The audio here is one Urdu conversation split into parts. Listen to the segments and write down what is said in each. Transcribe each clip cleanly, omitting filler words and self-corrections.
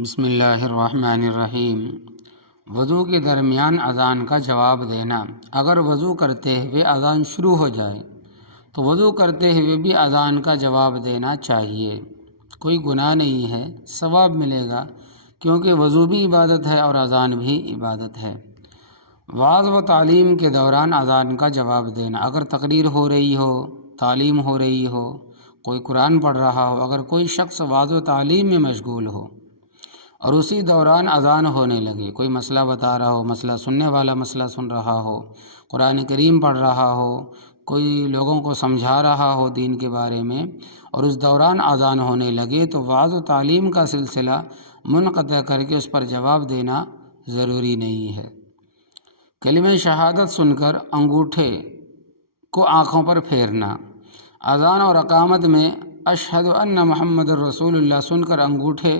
بسم اللہ الرحمن الرحیم۔ وضو کے درمیان اذان کا جواب دینا۔ اگر وضو کرتے ہوئے اذان شروع ہو جائے تو وضو کرتے ہوئے بھی اذان کا جواب دینا چاہیے۔ کوئی گناہ نہیں ہے، ثواب ملے گا، کیونکہ وضو بھی عبادت ہے اور اذان بھی عبادت ہے۔ وعظ و تعلیم کے دوران اذان کا جواب دینا۔ اگر تقریر ہو رہی ہو، تعلیم ہو رہی ہو، کوئی قرآن پڑھ رہا ہو، اگر کوئی شخص وعظ و تعلیم میں مشغول ہو اور اسی دوران اذان ہونے لگے، کوئی مسئلہ بتا رہا ہو، مسئلہ سننے والا مسئلہ سن رہا ہو، قرآن کریم پڑھ رہا ہو، کوئی لوگوں کو سمجھا رہا ہو دین کے بارے میں، اور اس دوران اذان ہونے لگے تو وعظ و تعلیم کا سلسلہ منقطع کر کے اس پر جواب دینا ضروری نہیں ہے۔ کلمہ شہادت سن کر انگوٹھے کو آنکھوں پر پھیرنا۔ اذان اور اقامت میں اشہد ان محمد الرسول اللہ سن کر انگوٹھے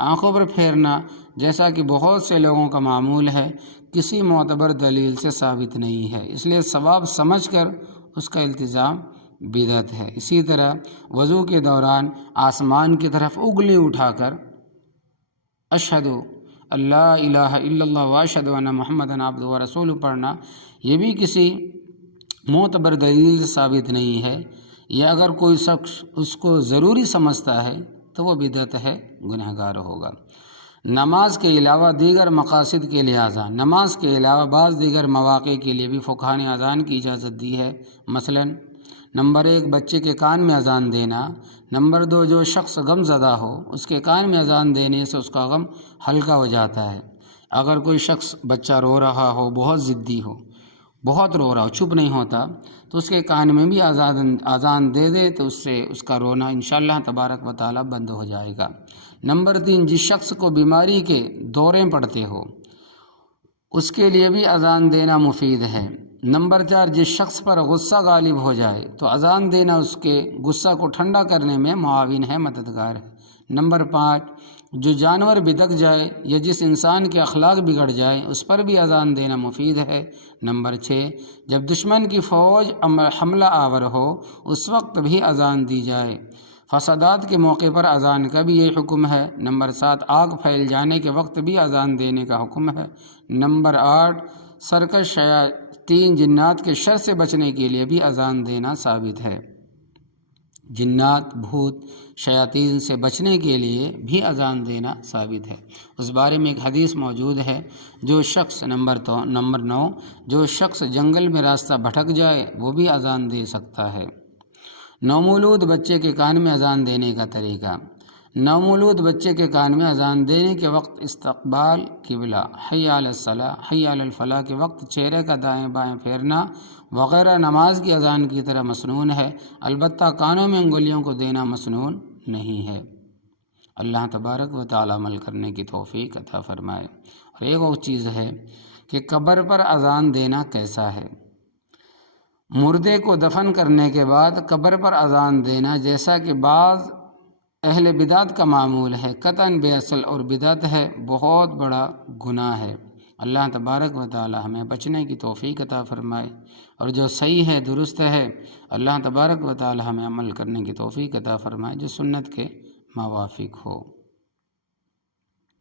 آنکھوں پر پھیرنا، جیسا کہ بہت سے لوگوں کا معمول ہے، کسی معتبر دلیل سے ثابت نہیں ہے، اس لیے ثواب سمجھ کر اس کا التزام بدعت ہے۔ اسی طرح وضو کے دوران آسمان کی طرف انگلی اٹھا کر اشہد اللہ الہ الا اللہ واشہد ان محمد عبدہ ورسولہ پڑھنا، یہ بھی کسی معتبر دلیل سے ثابت نہیں ہے۔ یا اگر کوئی شخص اس کو ضروری سمجھتا ہے تو وہ بدعت ہے، گنہگار ہوگا۔ نماز کے علاوہ دیگر مقاصد کے لیے اذان۔ نماز کے علاوہ بعض دیگر مواقع کے لیے بھی فقہا نے اذان کی اجازت دی ہے۔ مثلا نمبر 1 بچے کے کان میں اذان دینا۔ نمبر 2 جو شخص غم زدہ ہو اس کے کان میں اذان دینے سے اس کا غم ہلکا ہو جاتا ہے۔ اگر کوئی شخص بچہ رو رہا ہو، بہت ضدی ہو، بہت رو رہا ہو، چپ نہیں ہوتا، تو اس کے کان میں بھی اذان دے دے تو اس سے اس کا رونا انشاءاللہ تبارک و تعالی بند ہو جائے گا۔ نمبر 3 جس شخص کو بیماری کے دورے پڑتے ہو اس کے لیے بھی اذان دینا مفید ہے۔ نمبر 4 جس شخص پر غصہ غالب ہو جائے تو اذان دینا اس کے غصہ کو ٹھنڈا کرنے میں معاون ہے، مددگار ہے۔ نمبر 5 جو جانور بھٹک جائے یا جس انسان کے اخلاق بگڑ جائے اس پر بھی اذان دینا مفید ہے۔ نمبر 6 جب دشمن کی فوج حملہ آور ہو اس وقت بھی اذان دی جائے۔ فسادات کے موقع پر اذان کا بھی یہ حکم ہے۔ نمبر 7 آگ پھیل جانے کے وقت بھی اذان دینے کا حکم ہے۔ نمبر 8 سرکش شیاطین جنات کے شر سے بچنے کے لیے بھی اذان دینا ثابت ہے۔ جنات، بھوت، شیاطین سے بچنے کے لیے بھی اذان دینا ثابت ہے۔ اس بارے میں ایک حدیث موجود ہے، جو شخص نمبر 9 جو شخص جنگل میں راستہ بھٹک جائے وہ بھی اذان دے سکتا ہے۔ نومولود بچے کے کان میں اذان دینے کا طریقہ۔ نومولود بچے کے کان میں اذان دینے کے وقت استقبال قبلہ، حی علی الصلاۃ، حی علی الفلاح کے وقت چہرے کا دائیں بائیں پھیرنا وغیرہ نماز کی اذان کی طرح مسنون ہے، البتہ کانوں میں انگلیوں کو دینا مسنون نہیں ہے۔ اللہ تبارک و تعالی عمل کرنے کی توفیق عطا فرمائے۔ اور ایک اور چیز ہے کہ قبر پر اذان دینا کیسا ہے۔ مردے کو دفن کرنے کے بعد قبر پر اذان دینا، جیسا کہ بعض اہل بدعت کا معمول ہے، قطعاً بے اصل اور بدعت ہے، بہت بڑا گناہ ہے۔ اللہ تبارک و تعالی ہمیں بچنے کی توفیق عطا فرمائے، اور جو صحیح ہے، درست ہے، اللہ تبارک و تعالی ہمیں عمل کرنے کی توفیق عطا فرمائے جو سنت کے موافق ہو۔